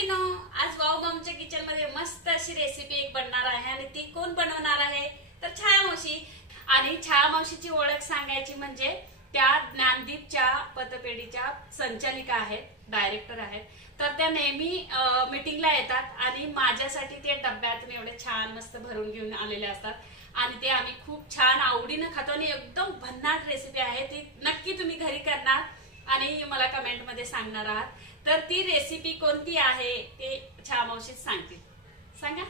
सखीनो, आज wow मॉमच्या kitchen मध्ये मस्त अशी रेसिपी एक बनणार आहे आणि ती कोण बनवणार आहे तर छाया मावशी। आणि छाया मावशीची ओळख सांगायची म्हणजे त्या ज्ञानदीपच्या पतपेढीच्या संचालिका आहेत, डायरेक्टर आहेत। तर त्या नेहमी मीटिंगला येतात आणि माझ्यासाठी ते डब्यातून एवढे छान मस्त भरून घेऊन आलेले असतात आणि ते आम्ही खूप छान आवडीने खातो आणि एकदम भन्नाट रेसिपी आहे ती। नक्की तुम्ही घरी करणार आणि मला कमेंट मध्ये सांगणार आहात। तर ती रेसिपी कोणती आहे ते छाया मावशी सांगतील, सांगा।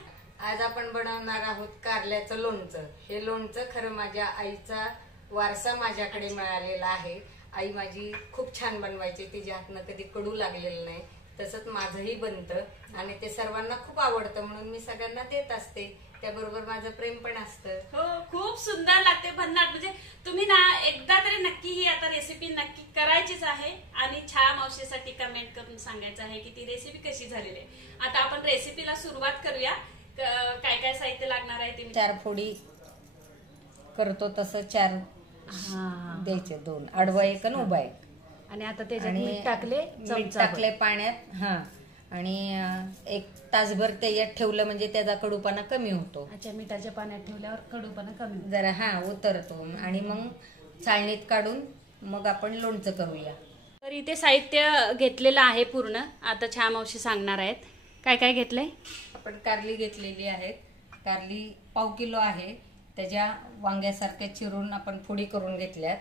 आज आपण बनवणार आहोत कारल्याचं लोणचं। हे लोणचं खरं माझ्या आईचा वारसा माझ्याकडे मिळालेला आहे। आई माझी खूप छान बनवायची, तिच्या हातनं कधी कडू लागलेलं नाही। तसंच माझंही बनतं आणि ते सर्वांना खूप आवडतं म्हणून मी सगळ्यांना देत असते। त्याबरोबर माझं प्रेम पण असतं। हो, खूप सुंदर लागते भन्नाट। म्हणजे तुम्ही ना एकदा तरी नक्की ही आता रेसिपी नक्की करायचीच आहे आणि छाया मावशीसाठी कमेंट करून सांगायचं आहे की ती रेसिपी कशी झालेली आहे। आता आपण रेसिपीला सुरुवात करूया। काय काय साहित्य लागणार आहे ते 4 फोडी करतो तसं 4 द्यायचे, 2 आडवा एक आणि उभा एक। आणि आता त्याच्यात मीठ टाकले, चमचा टाकले पाण्यात। आणि 1 तासभर त्याच्यात ठेवलं म्हणजे त्याचा कडूपणा कमी होतो। अच्छा, मिठाच्या पाण्यात ठेवल्यावर कडूपणा कमी जरा उतरतो आणि मग चाळणीत काढून मग आपण लोणचं करूया। तर इथे साहित्य घेतलेलं आहे पूर्ण। आता छाया मावशी सांगणार आहेत काय काय घेतलंय। आपण कारली घेतलेली आहेत, कारली पाव किलो आहे। त्याच्या वांग्यासारख्या चिरून आपण फोडी करून घेतल्यात।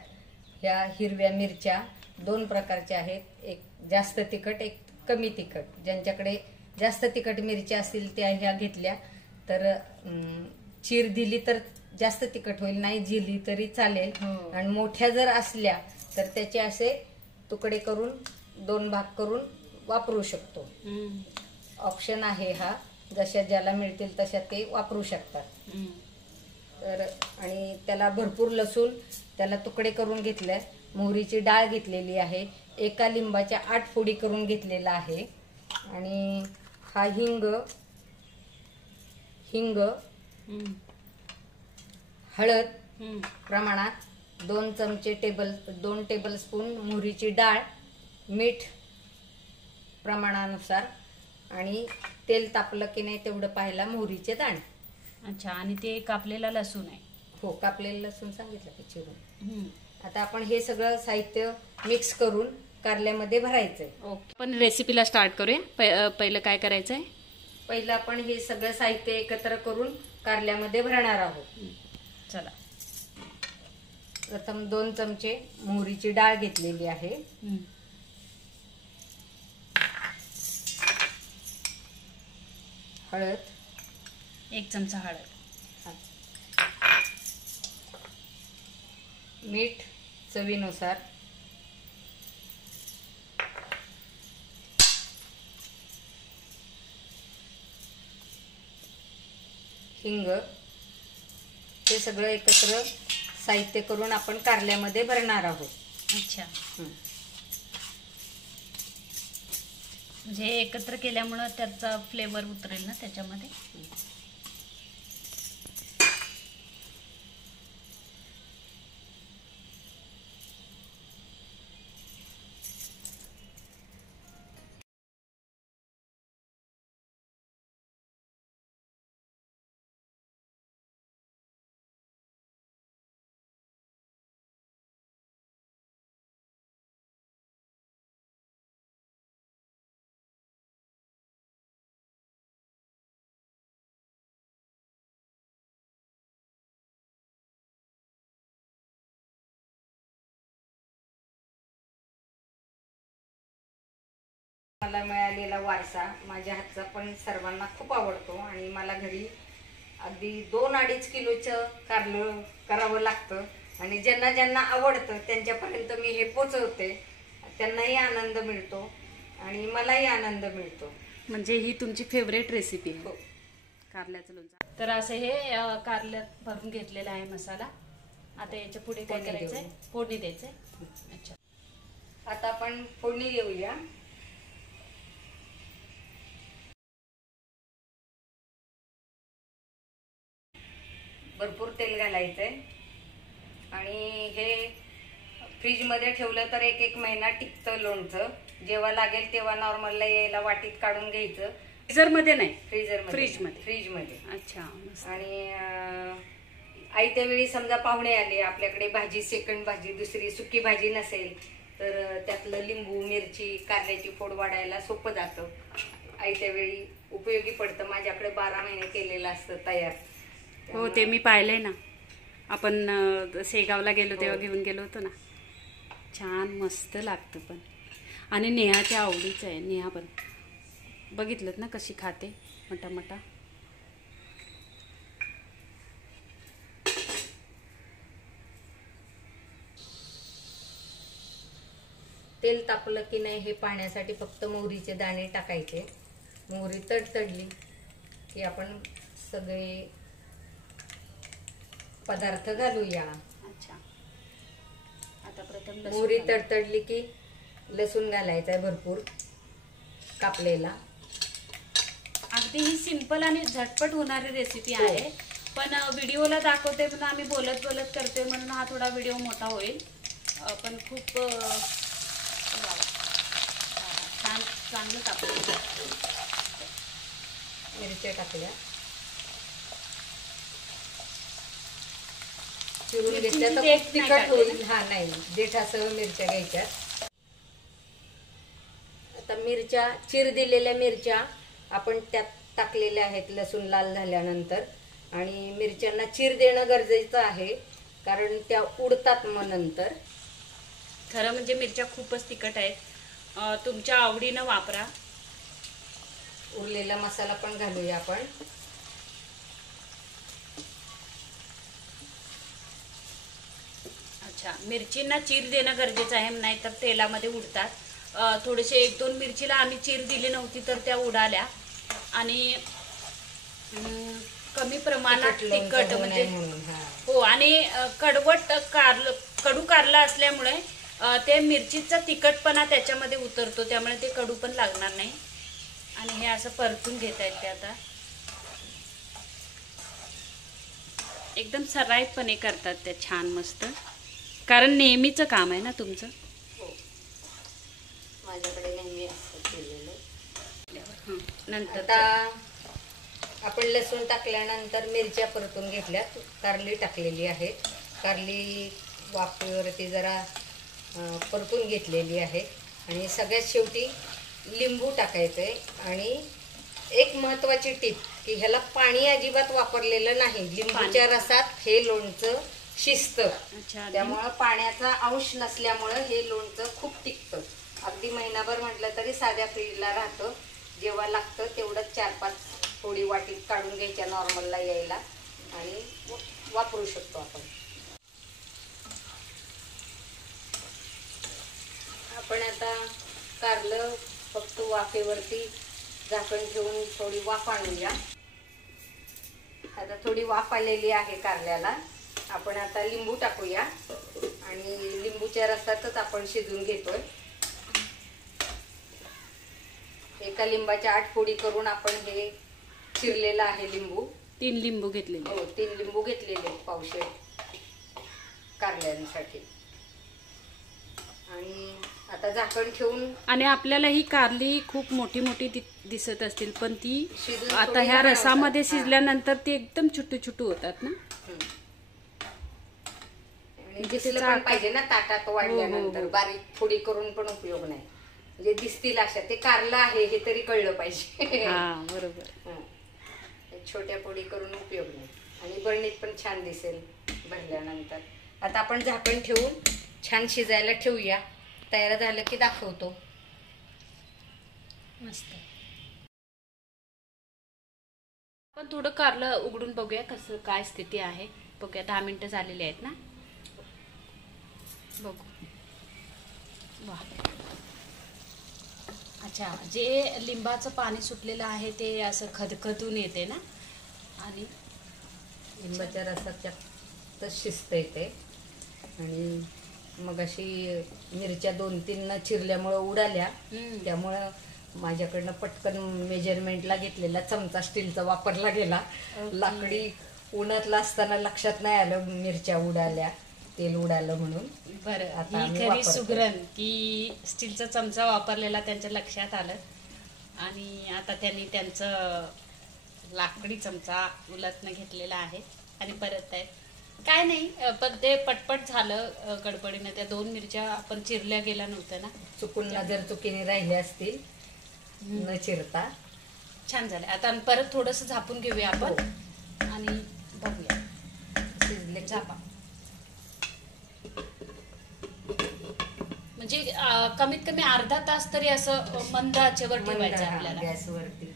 ह्या हिरव्या मिरच्या 2 प्रकारच्या आहेत, एक जास्त तिखट एक कमी तिखट। ज्यांच्याकडे जास्त तिखट मिरच्या असतील त्या ह्या घेतल्या तर चीर दिली तर जास्त तिखट होईल, नाही दिली तरी चालेल। आणि मोठ्या जर असल्या तर त्याचे असे तुकडे करून 2 भाग करून वापरू शकतो। ऑप्शन आहे हा, जशा ज्याला मिळतील तशा ते वापरू शकतात। तर आणि त्याला भरपूर लसूण त्याला तुकडे करून घेतले। मोहरीची डाळ घेतलेली आहे, एका लिंबाच्या 8 फोडी करून घेतलेला आहे। आणि हा हिंग हळद प्रमाणात 2 टेबलस्पून मोहरीची डाळ, मीठ प्रमाणानुसार आणि तेल तापलं की नाही तेवढं पाहायला मोहरीचे दाणे। अच्छा, आणि ते कापलेला लसूण आहे। हो, कापलेलं लसूण सांगितलं की चिरून। आता आपण हे सगळं साहित्य मिक्स करून कारल्यामध्ये भरायचंय। ओके, पण रेसिपीला स्टार्ट करूया। पहिलं काय करायचंय, पहिलं आपण हे सगळं साहित्य एकत्र करून कारल्यामध्ये भरणार आहोत। चला, प्रथम 2 चमचे मोहरीची डाळ घेतलेली आहे। हळद 1 चमचा हळद, मीठ चवीनुसार, हिंग। हे सगळं एकत्र साहित्य करून आपण कारल्यामध्ये भरणार आहोत। अच्छा, म्हणजे एकत्र केल्यामुळे त्याचा फ्लेवर उतरेल ना त्याच्यामध्ये। मला मिळालेला वारसा माझ्या हातचा पण सर्वांना खूप आवडतो आणि मला घरी अगदी 2-2.5 किलोचं कारलं करावं लागतं आणि ज्यांना ज्यांना आवडतं त्यांच्यापर्यंत मी हे पोचवते। त्यांनाही आनंद मिळतो आणि मलाही आनंद मिळतो। म्हणजे ही तुमची फेवरेट रेसिपी आहे कारल्याचं लोणचं। तर असं हे कारल्यात भरून घेतलेला आहे मसाला। आता याच्या पुढे काय करायचंय, फोडणी द्यायचंय। अच्छा, आता आपण फोडणी देऊया। भरपूर तेल घालायचंय आणि हे फ्रीज मध्ये ठेवलं तर 1 महिना टिकतं लोणचं। जेव्हा लागेल तेव्हा नॉर्मलला यायला वाटीत काढून घ्यायचं. फ्रीजर मध्ये नाही, फ्रीजमध्ये. अच्छा. आणि आयत्या वेळी समजा पाहुणे आले आपल्याकडे, भाजी सेकंड भाजी दुसरी सुकी भाजी नसेल तर त्यातलं लिंबू मिरची कारल्याची फोड वाढायला सोपं जातं. आयत्या वेळी उपयोगी पडतं. माझ्याकडे 12 महिने केलेलं असतं तयार. हो, ते मी पाहिलंय ना, आपण शेगावला गेलो तेव्हा घेऊन गेलो होतो ना. छान मस्त लागतं पण. आणि नेहाच्या आवडीचं आहे. नेहा पण बघितलं ना कशी खाते मटा. तेल तापलं की नाही हे पाहण्यासाठी फक्त मोहरीचे दाणे टाकायचे. मोहरी तडतडली की आपण सगळे पदार्थ घालूया. अच्छा. आता प्रथम मोहरी तडतडली की लसूण घालायचा आहे भरपूर कापलेला. अगदी ही सिंपल आणि झटपट होणारी रेसिपी आहे. पण व्हिडिओला दाखवते पण आम्ही बोलत करते म्हणून हा थोडा व्हिडिओ मोठा होईल. पण खूप छान चांगलं कापलं. मिरच्या टाकल्या, चिरून घेतल्या तर खूप तिखट होईल. हा नाही, देठासह मिरच्या घ्यायच्या. आता मिरच्या चिर दिलेल्या मिरच्या आपण त्यात टाकलेल्या आहेत लसूण लाल झाल्यानंतर. आणि मिरच्यांना चिर देणं गरजेचं आहे कारण त्या उडतात मग नंतर. खरं म्हणजे मिरच्या खूपच तिखट आहेत. तुमच्या आवडीनं वापरा. उरलेला मसाला पण घालूया आपण. अच्छा, मिरचींना चीर देणं गरजेचं आहे, नाहीतर तेलामध्ये उडतात. थोडेसे 1-2 मिरचीला आम्ही चीर दिली नव्हती तर त्या उडाल्या. आणि कमी प्रमाणात तिखट म्हणजे हो, आणि कडू कारला असल्यामुळे ते मिरचीचा तिखटपणा त्याच्यामध्ये उतरतो, त्यामुळे ते कडू पण लागणार नाही. आणि हे असं परतून घेता येते. आता एकदम सराईतपणे करतात ते छान मस्त, कारण नेहमीचं काम आहे ना तुमचं. माझ्याकडे नेहमी असं केलेलं. नंतर आता आपण लसूण टाकल्यानंतर मिरच्या परतून घेतल्या. कारली टाकलेली आहे. कारली वाफेवरती जरा परतून घेतलेली आहे. आणि सगळ्यात शेवटी लिंबू टाकायचंय. आणि एक महत्वाची टीप की ह्याला पाणी अजिबात वापरलेलं नाही. लिंबूच्या रसात हे लोणचं शिजतं, त्यामुळं पाण्याचा अंश नसल्यामुळं हे लोणचं खूप टिकतं. अगदी महिनाभर म्हटलं तरी साध्या फ्रीजला राहतं. जेव्हा लागतं तेवढंच 4-5 थोडी वाटीत काढून घ्यायच्या नॉर्मलला यायला आणि वापरू शकतो आपण. आपण आता कारलं फक्त वाफेवरती झाकण ठेवून थोडी वाफ आणूया. आता थोडी वाफ आलेली आहे कारल्याला. आपण आता लिंबू टाकूया आणि लिंबूच्या रसातच आपण शिजून घेतोय. एका लिंबाच्या 8 फोडी करून आपण हे चिरलेलं आहे लिंबू. 3 लिंबू घेतलेले. हो, 3 लिंबू घेतलेले पावशेर कारल्यांसाठी. आणि आता झाकण ठेवून. आणि आपल्याला ही कारली खूप मोठी मोठी दिसत असतील पण ती आता ह्या रसामध्ये शिजल्यानंतर ती एकदम छोटू होतात ना. दिसलं पण पाहिजे ना ताटात वाढल्यानंतर. बारीक फोडी करून पण उपयोग नाही, म्हणजे दिसतील अशा. ते कारलं आहे हे तरी कळलं पाहिजे. बरोबर. छोट्या फोडी करून उपयोग नाही. आणि बरणीत पण छान दिसेल भरल्यानंतर. आता आपण झाकण ठेवून छान शिजायला ठेवूया. तयार झालं की दाखवतो. मस्त. आपण थोडं कारलं उघडून बघूया कसं काय स्थिती आहे. बघूया. 10 मिनिटं झालेली आहेत ना. बघू. वाह. अच्छा, जे लिंबाचं पाणी सुटलेलं आहे ते असं खदखदून येते ना. आणि लिंबाच्या रसाच्या तर शिस्त येते. आणि मग अशी मिरच्या 2-3 न चिरल्यामुळं उडाल्या. त्यामुळं माझ्याकडनं पटकन मेजरमेंटला घेतलेला चमचा स्टीलचा वापरला गेला. लाकडी उन्हातला असताना लक्षात नाही आलं मिरच्या उडाल्या. तेल उडालं म्हणून. बरं, आता ही आम्ही खरी वापरतो. सुगरण की स्टीलचा चमचा वापरलेला त्यांच्या लक्षात आलं आणि आता त्यांनी त्यांचं लाकडी चमचा उलटनं घेतलेला आहे आणि परत आहे. काय नाही, पण ते पटपट झालं गडबडीनं. त्या 2 मिरच्या आपण चिरल्या गेल्या नव्हत्या ना, चुकून नजर चुकीने राहिले असतील न चिरता. छान झालं. आता परत थोडंसं झापून घेऊया आपण आणि बघूया. शिजले झापा म्हणजे कमीत कमी अर्धा तास तरी असं मंद आचेवर ठेवायचं आपल्याला गॅसवरती.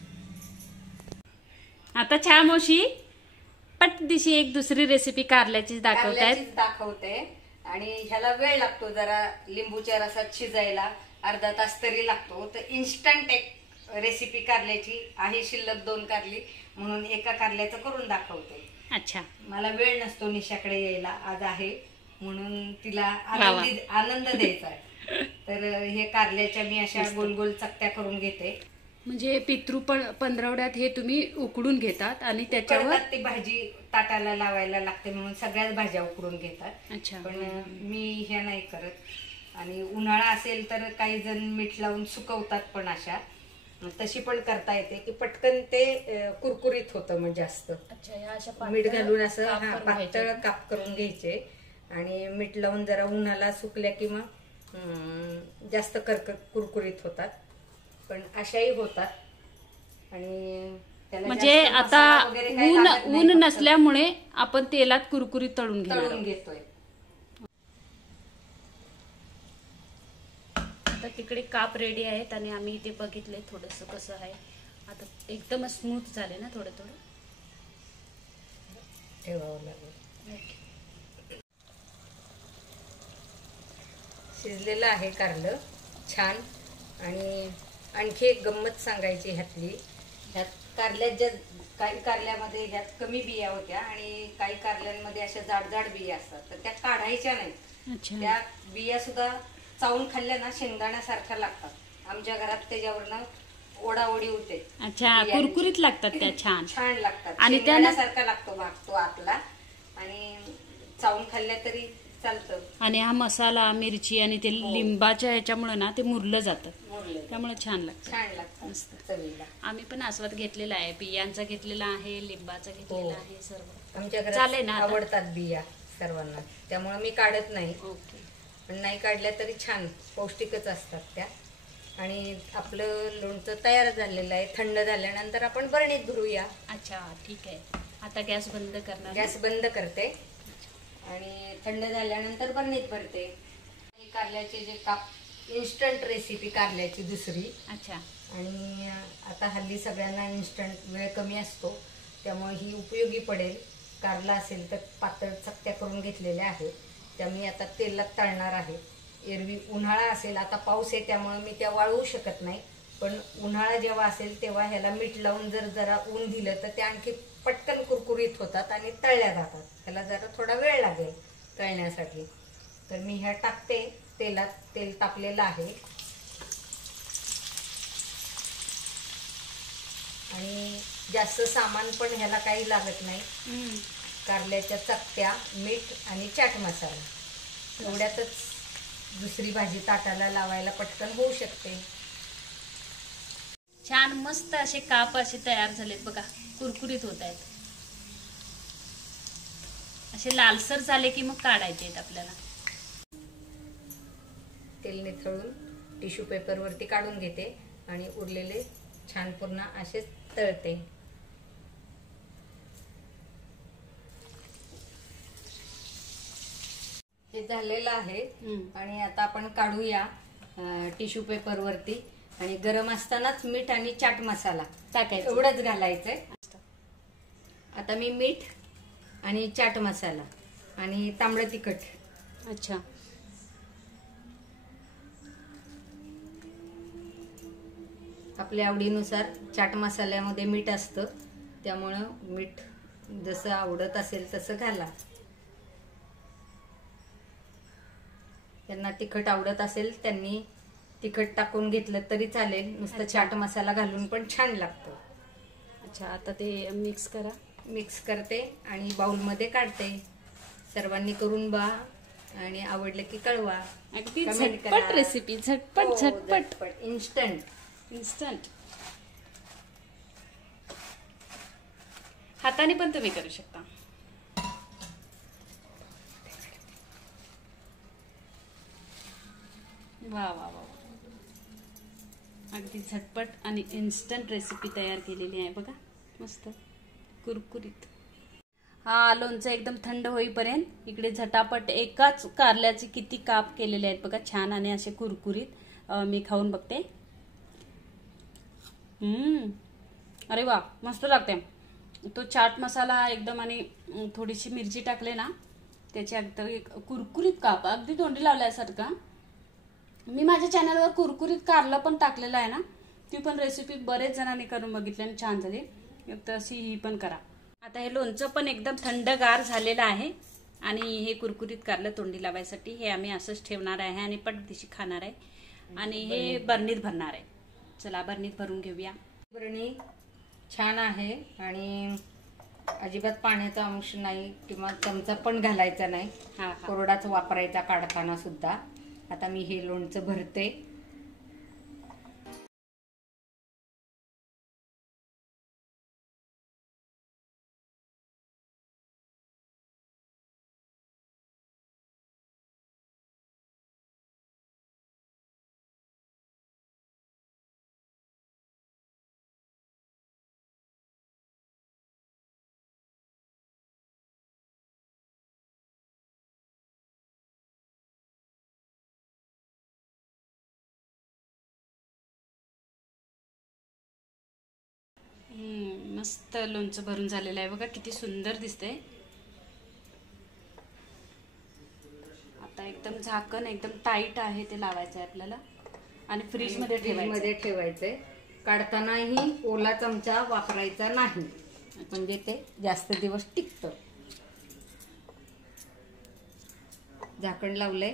आता छाया मावशी पटदिशी एक दुसरी रेसिपी कारल्याची कारल्याचीच दाखवते आणि ह्याला वेळ लागतो जरा. लिंबूच्या रसात शिजायला अर्धा तास तरी लागतो. तर इन्स्टंट एक रेसिपी कारल्याची आहे. शिल्लक 2 कारली म्हणून एका कारल्याचं करून आठवते. अच्छा, मला वेळ नसतो निशाकडे यायला, आज आहे म्हणून तिला आनंद द्यायचा आहे. तर हे कारल्याच्या मी अशा गोल गोल चकत्या करून घेते. म्हणजे पितृ पंधरवड्यात हे तुम्ही उकडून घेतात आणि त्याच्यावर ती भाजी ताटाला लावायला लागते म्हणून सगळ्याच भाज्या उकडून घेतात. अच्छा, पण मी हे नाही करत. आणि उन्हाळा असेल तर काही जण मीठ लावून सुकवतात, पण अशा तशी पण करता येते की पटकन ते कुरकुरीत होतं. म्हणजे जास्त मीठ घालून असं पातळ काप करून घ्यायचे आणि मीठ लावून जरा उन्हाला सुकल्या की मग जास्त कुरकुरीत होतात. पण अशाही होतात. आणि म्हणजे आता ऊन नसल्यामुळे आपण तेलात कुरकुरीत तळून घेतोय. आता तिकडे काप रेडी आहेत आणि आम्ही इथे बघितले थोडस कसं आहे. आता एकदम स्मूथ झाले ना, थोडं थोडं ठेवावं लागेल. शिजलेलं आहे कारलं छान. आणि आणखी एक गंमत सांगायची ह्यातली. ह्यात कारल्यात ज्या काही कारल्यामध्ये ह्यात कमी बिया होत्या आणि काही कारल्यांमध्ये अशा जाड जाड बिया असतात, तर त्या काढायच्या नाहीत. त्या बिया सुद्धा चावून खाल्ल्या ना शेंगदाण्यासारख्या लागतात. आमच्या घरात त्याच्यावरनं ओढाओढी होते. अच्छा, कुरकुरीत लागतात त्या. छान छान लागतात आणि शेंगदाण्यासारखा लागतो भाग तो आतला. आणि चावून खाल्ल्या तरी चालतं. आणि हा मसाला मिरची आणि ते लिंबाच्या ह्याच्यामुळे ना ते मुरलं जातं, त्यामुळे छान लागतं. मस्त चवीला. आम्ही पण आस्वाद घेतलेला आहे. बियांचा घेतलेला आहे, लिंबाचा घेतलेला आहे. सर्व आमच्या घरात आवडतात बिया सर्वांना, त्यामुळे मी काढत नाही. पण नाही काढल्या तरी छान पौष्टिकच असतात त्या. आणि आपलं लोणचं तयार झालेलं आहे. थंड झाल्यानंतर आपण बरणीत भरूया. अच्छा, ठीक आहे. आता गॅस बंद करणार. गॅस बंद करते आणि थंड झाल्यानंतर बरणीत भरते. कारल्याचे जे काप, इन्स्टंट रेसिपी कारल्याची दुसरी. अच्छा. आणि आता हल्ली सगळ्यांना इन्स्टंट वेळ कमी असतो, त्यामुळे ही उपयोगी पडेल. कारला असेल तर पातळ चकत्या करून घेतलेल्या आहेत, त्या मी आता तेलात तळणार आहे. एरवी उन्हाळा असेल, आता पाऊस आहे त्यामुळे मी त्या वाळवू शकत नाही. पण उन्हाळा जेव्हा असेल तेव्हा ह्याला मीठ लावून जर जरा ऊन दिलं तर त्या आणखी पटकन कुरकुरीत होतात आणि तळल्या जातात. ह्याला जरा थोडा वेळ लागेल तळण्यासाठी. तर मी ह्या टाकते तेलात. तेल तापलेलं आहे. आणि जास्त सामान पण ह्याला काही लागत नाही. कारल्याच्या चकत्या, मीठ आणि चाट मसाला एवढ्यातच दुसरी भाजी ताटाला लावायला पटकन होऊ शकते. छान मस्त असे काप असे तयार झालेत बघा, कुरकुरीत होत आहेत. असे लालसर झाले की मग काढायचे आहेत आपल्याला. तेल निथळून टिश्यू पेपर वरती काढून घेते आणि उरलेले छान पुन्हा असेच तळते. हे झालेलं आहे आणि आता आपण काढूया टिश्यू पेपर वरती. आणि गरम असतानाच मीठ आणि चाट मसाला टाकायचं, एवढंच घालायचंय. आता मी मीठ आणि चाट मसाला आणि तांबडं तिखट. अच्छा, आपल्या आवडीनुसार चाट मसाल्यामध्ये मीठ असतं, त्यामुळं मीठ जसं आवडत असेल तसं घाला. त्यांना तिखट आवडत असेल त्यांनी तिखट टाकून घेतलं तरी चालेल. नुसतं चाट मसाला घालून पण छान लागतं. अच्छा, आता ते मिक्स करा. मिक्स करते आणि बाउलमध्ये काढते. सर्वांनी करून बा आणि आवडलं की कळवा. अगदी Comment झटपट करा. रेसिपी, झटपट हो, झटपट इन्स्टंट. हाताने पण तुम्ही करू शकता. वा वा वा, अगदी झटपट आणि इन्स्टंट रेसिपी तयार केलेली आहे बघा, मस्त कुरकुरीत. हा लोणचं एकदम थंड होईपर्यंत इकडे झटापट एकाच कारल्याचे किती काप केलेले आहेत बघा, छान आणि असे कुरकुरीत. मी खाऊन बघते. अरे वा, मस्त लागते. तो चाट मसाला एकदम आणि थोडीशी मिरची टाकले ना, त्याचे अगदी एक कुरकुरीत काप, अगदी तोंडी लावल्यासारखा. मी माझ्या चॅनलवर कुरकुरीत कारलं पण टाकलेलं आहे ना, ती पण रेसिपी बरेच जणांनी करून बघितली आणि छान झाली. तशी ही पण करा. आता हे लोणचं पण एकदम थंडगार झालेलं आहे आणि हे कुरकुरीत कारलं तोंडी लावायसाठी हे आम्ही असंच ठेवणार आहे आणि पटदिशी खाणार आहे. आणि हे बरणीत भरणार आहे. चला बरणीत भरून घेऊया. बरणी छान आहे आणि अजिबात पाण्याचा अंश नाही किंवा चमचा पण घालायचा नाही. कोरडाच वापरायचा काढताना सुद्धा. आता मी हे लोणचं भरते. मस्त लोणचं भरून झालेलं आहे बघा, किती सुंदर दिसतंय. आता एकदम झाकण एकदम टाईट आहे ते लावायचं आहे आपल्याला आणि फ्रीज मध्ये ठेवायचंय. काढतानाही ओला चमचा वापरायचा नाही, म्हणजे ते जास्त दिवस टिकतं. झाकण लावलंय.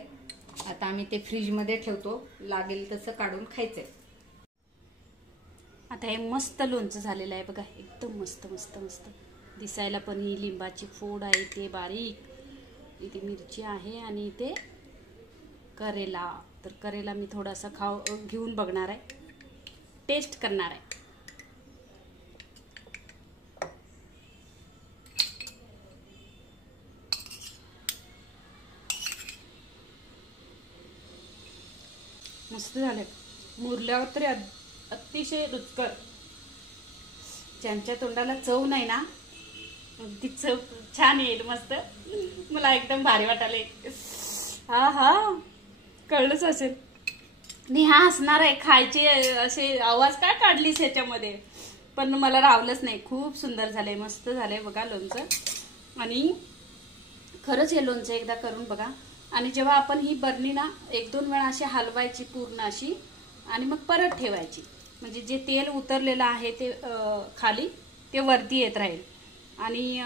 आता आम्ही ते फ्रीज मध्ये ठेवतो, लागेल तसं काढून खायचंय. आता हे मस्त लोणचं झालेलं आहे बघा, एकदम मस्त मस्त मस्त दिसायला पण. ही लिंबाची फोड आहे, ते बारीक, इथे मिरची आहे आणि इथे करेला. तर करेला मी थोडासा घेऊन बघणार आहे, टेस्ट करणार आहे. मस्त झालंय. मुरल्यावर तरी अतिशय रुचकर. ज्यांच्या तोंडाला चव नाही ना, ती चव छान येईल. मस्त, मला एकदम भारी वाटाले. हा कळलंच असेल. मी हसणार आहे. खायचे असे आवाज काय काढलीस ह्याच्यामध्ये, पण मला रावलंच नाही. खूप सुंदर झालंय, मस्त झालंय बघा लोणचं. आणि खरंच हे लोणचं एकदा करून बघा. आणि जेव्हा आपण ही बरणी ना 1-2 वेळा अशी हलवायची पूर्ण अशी, आणि मग परत ठेवायची, म्हणजे जे तेल उतरलेलं आहे ते खाली ते वरती येत राहील. आणि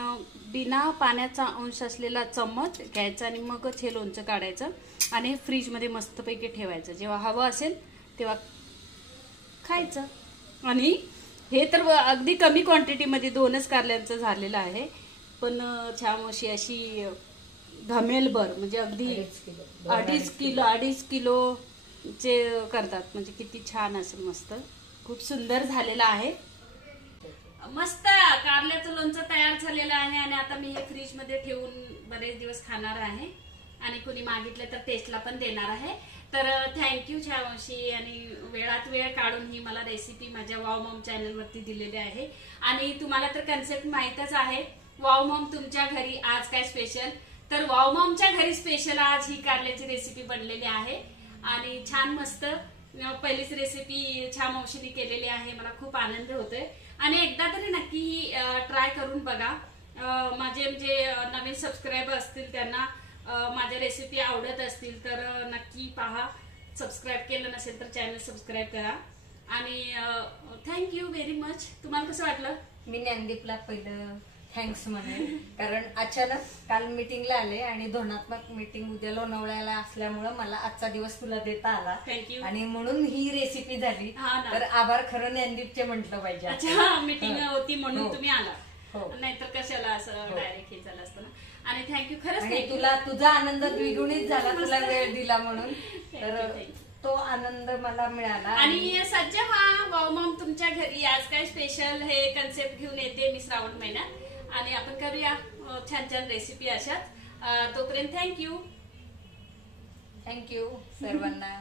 बिना पाण्याचा अंश असलेला चम्मच घ्यायचा आणि मगच हे लोणचं काढायचं आणि फ्रीजमध्ये मस्तपैकी ठेवायचं. जेव्हा हवं असेल तेव्हा खायचं. आणि हे तर अगदी कमी क्वांटिटीमध्ये 2च कारल्यांचं झालेलं आहे, पण छान अशी धमेलभर, म्हणजे अगदी 2.5 किलो चे करतात. म्हणजे किती छान असेल. मस्त, खूप सुंदर झालेला आहे. मस्त कारल्याचं लोणचं तयार झालेलं आहे. आणि आता मी हे फ्रीज मध्ये ठेवून बरेच दिवस खाणार आहे आणि कोणी मागितलं तर टेस्टला पण देणार आहे. तर थँक्यू छावशी. आणि वेळात वेळ काढून ही मला रेसिपी माझ्या वाव मॉम चॅनल वरती दिलेली आहे. आणि तुम्हाला तर कन्सेप्ट माहितच आहे, वाव मॉम तुमच्या घरी आज काय स्पेशल. तर वाव मॉमच्या घरी स्पेशल आज ही कारल्याची रेसिपी बनलेली आहे. आणि छान मस्त पहिलीच रेसिपी छान मावशीने केलेली आहे. मला खूप आनंद होतोय. आणि एकदा तरी नक्की ही ट्राय करून बघा. माझे म्हणजे नवीन सबस्क्रायबर असतील, त्यांना माझ्या रेसिपी आवडत असतील तर नक्की पहा. सबस्क्राईब केलं नसेल तर चॅनल सबस्क्राईब करा. आणि थँक्यू व्हेरी मच. तुम्हाला कसं वाटलं? मी ज्ञानदीपला पहिलं थँक्स म्हणेन, कारण अचानक काल मीटिंगला आले आणि धोरणात्मक मीटिंग उद्या लोणावळ्याला असल्यामुळं मला आजचा दिवस तुला देता आला. थँक्यू. आणि म्हणून ही रेसिपी झाली. तर आभार खरं ज्ञानदीपचे म्हटलं पाहिजे. अच्छा, मीटिंग होती म्हणून तुम्ही आला, नाहीतर कशाला असं डायरेक्ट हे झालं असतं ना. आणि थँक्यू, खरंच आणि thank you. तुला तुझा आनंद द्विगुणित झाला तुला वेळ दिला म्हणून. Thank you, तर thank you. तो आनंद मला मिळाला. आणि सज्ज व्हा वाव मॉम तुमच्या घरी आज काय स्पेशल हे कन्सेप्ट घेऊन येते मी श्रावण महिन्यात, आणि आपण करूया छान छान रेसिपी अशाच. तोपर्यंत थँक्यू थँक्यू सर्वांना.